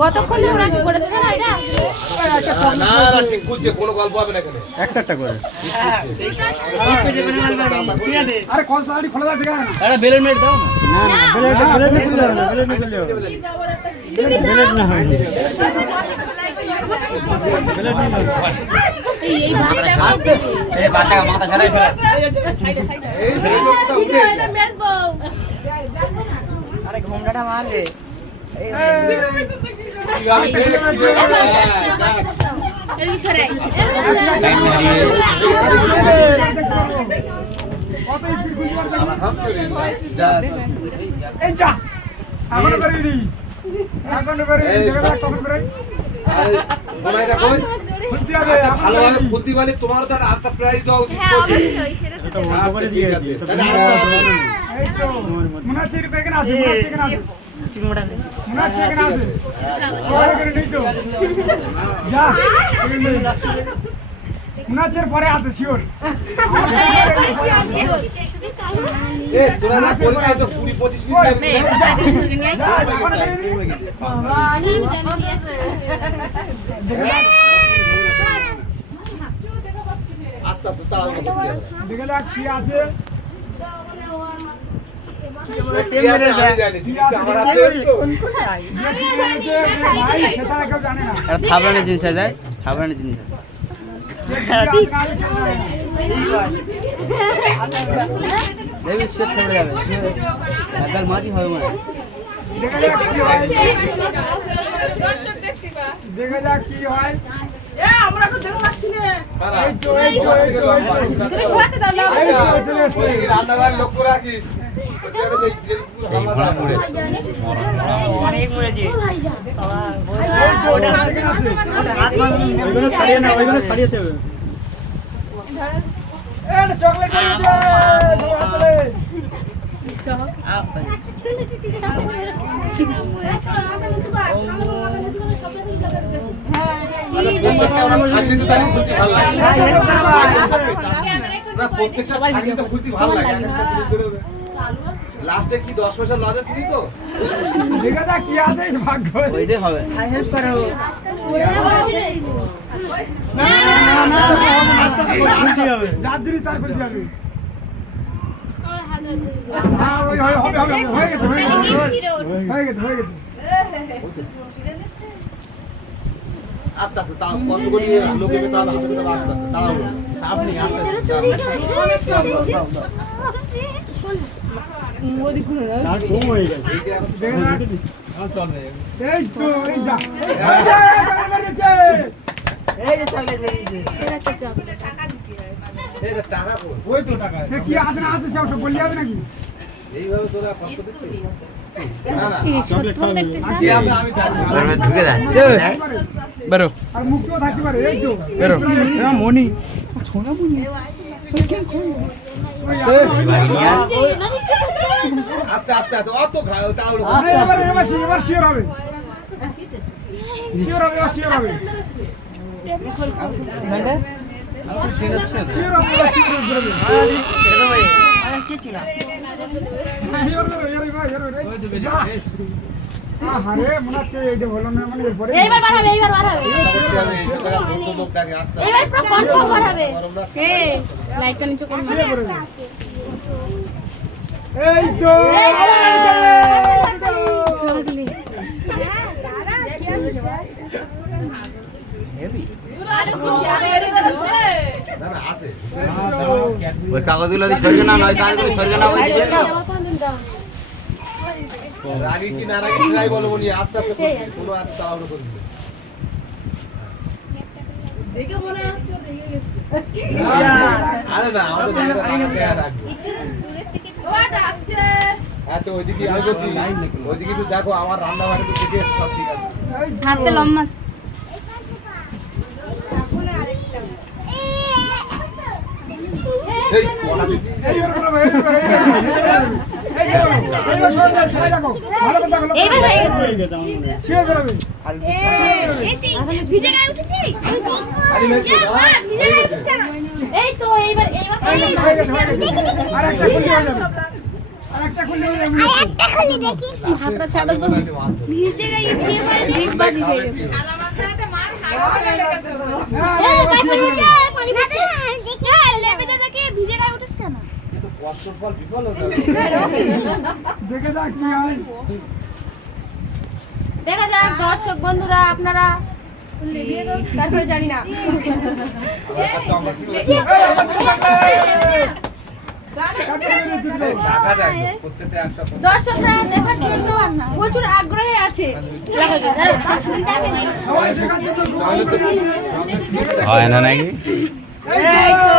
কতক্ষণ কোনো গল্প হবে না এখানে একটা করে আরে কল তাড়াতাড়ি খোলা দাও আরে বেলের মেট দাও না না বেলের মেট দাও না বেলের মেট দাও বেলের না হয় বেলের না এই আস্তে এই বাটা মাথা ফেরাই ফেলা এই লোকটা উঠে আরে ঘোমটাটা মারলে এই যা এখন বেরিয়ে এখন বেরিয়ে কখন বেরিয়ে তোমারটা কই ফুলতি হবে ভালোভাবে ফুলতি বলি তোমার তো আটটা প্রাইজ দাও উচিত হ্যাঁ অবশ্যই সেটা তো বন্ধ করে দিয়ে গেছে এই তো মুনাসির বেগন আছে মুনাসির কেন আছে চিমড়া নেই মুনাসির কেন আছে পরে করে নেই তো যা মুনাসির পরে আছে শিওর এ তোরা না বলবি তো 20-25 মিনিট আস্তে আস্তে তাও দেখে দেখ কি আছে খাবারের জিনিস আছে খাবারের জিনিস আছে দেবী সে ফেলে যাবে একবার মাটি হবে মানে দেখে যাক কি হয় আমরা তো দেখো পাচ্ছি না এই তো তুমি শোয়াতে দাও না রান্নাঘর লক্ষ্য রাখিস অনেক মরেছে ছাড়িয়েতে হবে চকলেট লাস্টে কি 10 পয়সা লজ আছে তো দেখে দেখ কি আছে ভাগ্য ওইটাই হবে হেল্প করো দাদুরি তার করে যাবে হ্যাঁ ওই হবে হয়ে গেছে আস্তে আস্তে তাও কত করে লোকে বেতা আস্তে আস্তে তাড়াও আপনি আস্তে মোদি কোন না আর কম হয়ে গেছে চলবে এই তো এই যা এই যে চকলেট বেরিয়েছে এটা তো চকলেট টাকা দিতে হয় এই টাকা কই ওই তো টাকা সে কি আছে না আছে সব বলি যাবে নাকি এইভাবে তোরা কষ্ট দিচ্ছিস না না চকলেট খাওয়া কি আছে আমি জানি ঢুকে যাচ্ছে বেরো আর মুখও থাকতে পারে এই তো বেরো মনি সোনা মনি আস্তে আস্তে আস্তে অত তাড়াহুড়ো এবার শিওর হবে শিওর হবে শিওর হবে আরে মনে হচ্ছে এইটা হলো না মানে এরপরে এইবার বার হবে এইবার পুরো কনফার্ম বার হবে এই লাইটটা নিচে কোন এই তো ওই কাগজগুলো দিয়ে সরবে না নয় কাগজগুলো সরবে না ওই রাগি কি না রাগি যাই বলো বলি আস্তে আস্তে কোনো আর তাড়াহুড়ো করবি দেখে মনে হচ্ছে দেখে গেছে আরে না আমাদের দেয়া রাখবো একটু দূরে থেকে ওটা আছে আচ্ছা ওইদিকে আমি বলছি ওইদিকে একটু দেখো আমার রান্না বাড়ি তো দেখে সব ঠিক আছে হাতে লম্বা এই কটা দিছি এইবার হয়ে গেছে শিওর করবে এই ভিজে গায়ে উঠেছি খালি মেঘ তো, মা, ভিজে গেছিস কেন? এই তো এইবার হয়ে গেছে, হয়ে গেছে। আর একটা খুললে হয়ে যাবে। আর একটা খুললে হয়ে যাবে। হাতটা ছাড়ো তো ভিজে গেছে ঠিক বাজি হয়ে যাবে হ্যাঁ, পানি পড়ছে হ্যাঁ লেবে দাদাকে ভিজে গায়ে উঠিস কেন কিন্তু কষ্টর ফল বিফল হলো। দেখে যাক কি হয়। দেখা যাক দর্শক বন্ধুরা আপনারা তারপরে জানি না ঢাকা যায় প্রত্যেকটা একসাথে। দর্শকরা দেখার জন্য প্রচুর আগ্রহে আছে দেখা যাক সবাই দেখার জন্য হয় না নাকি এই তো।